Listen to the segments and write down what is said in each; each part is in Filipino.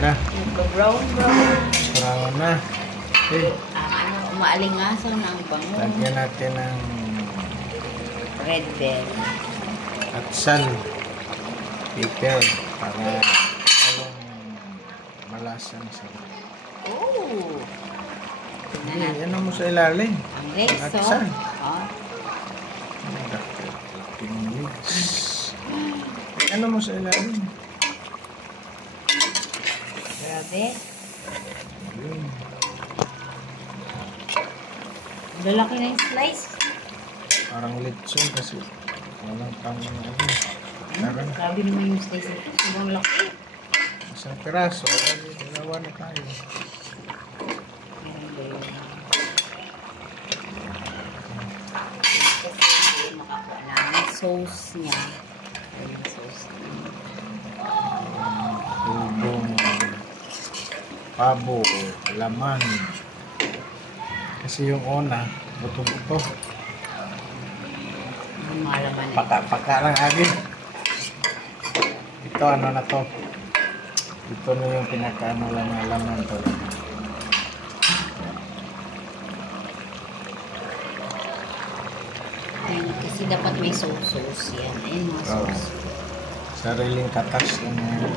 na. Nagka-brown. Brown na. Okay. Umaalingasaw ng bango. Lagyan natin ng Red bell. at sal. Pepper. Para malasang sarap. Oh! Hindi, yan mo sa ilalim. Ang red At sauce. sal. Oh. Ano mo sa ilalim? Grabe. Lalaki na yung slice. Parang lechon kasi walang pang ano. Parang Grabe naman yung slice ito. Sobrang laki. isang piraso. Ay, dalawa na tayo. Meron ba yun? Kasi hindi makakuha ng sauce niya. Yung sauce niya. Tubong pabo, laman. Kasi yung una, buto-buto. Yung malaman na. Paka lang agad. Ito ano na to. Ito na yung pinaka-ano laman to. Ayun, kasi dapat may sauce yan. Ayun mga sauce. Sariling katas lang yan.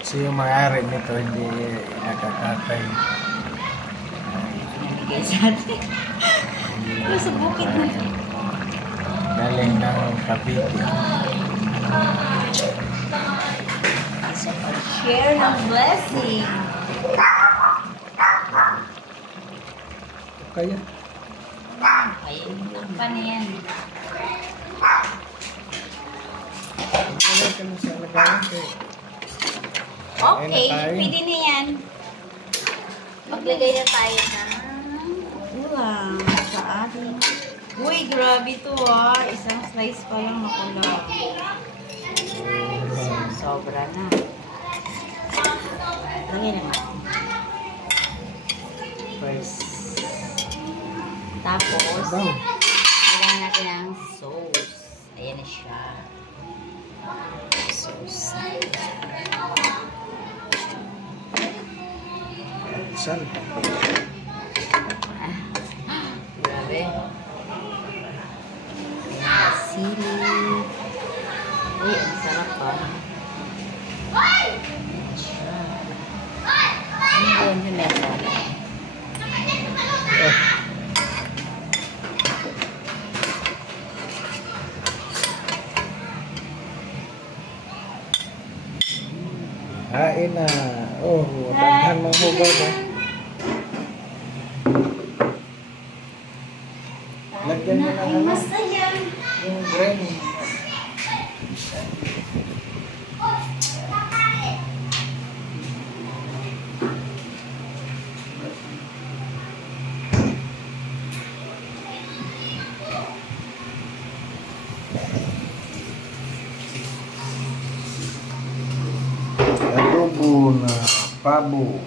Kasi yung may-ari nito hindi nakakatay. Pinamigay sa atin. Nasa bukid na. Galing ng Cavite. Isa pag-share ng blessing. Kaya? Kaya yung pa na yan. Wala ka na sa lagayan ko. Okay, Ayun na tayo. pwede na yan. Maglagay na tayo ng ulam sa ating. Uy, grabe to ah. Isang slice pa lang nakulap. Sobra na. Lagay naman. First. Tapos, Daw. ilagay natin ang sauce. Ayan na siya. Sauce. Sal. Grabe. Ayan, sili. Uy, ang sarap pa. Ayan siya. Ano ba yung mesa? Hain na. Oh, daghan mong hugaw ba? Lagyan mo na Ay, naman. basta yan. Yung grain. Adobo na pabo.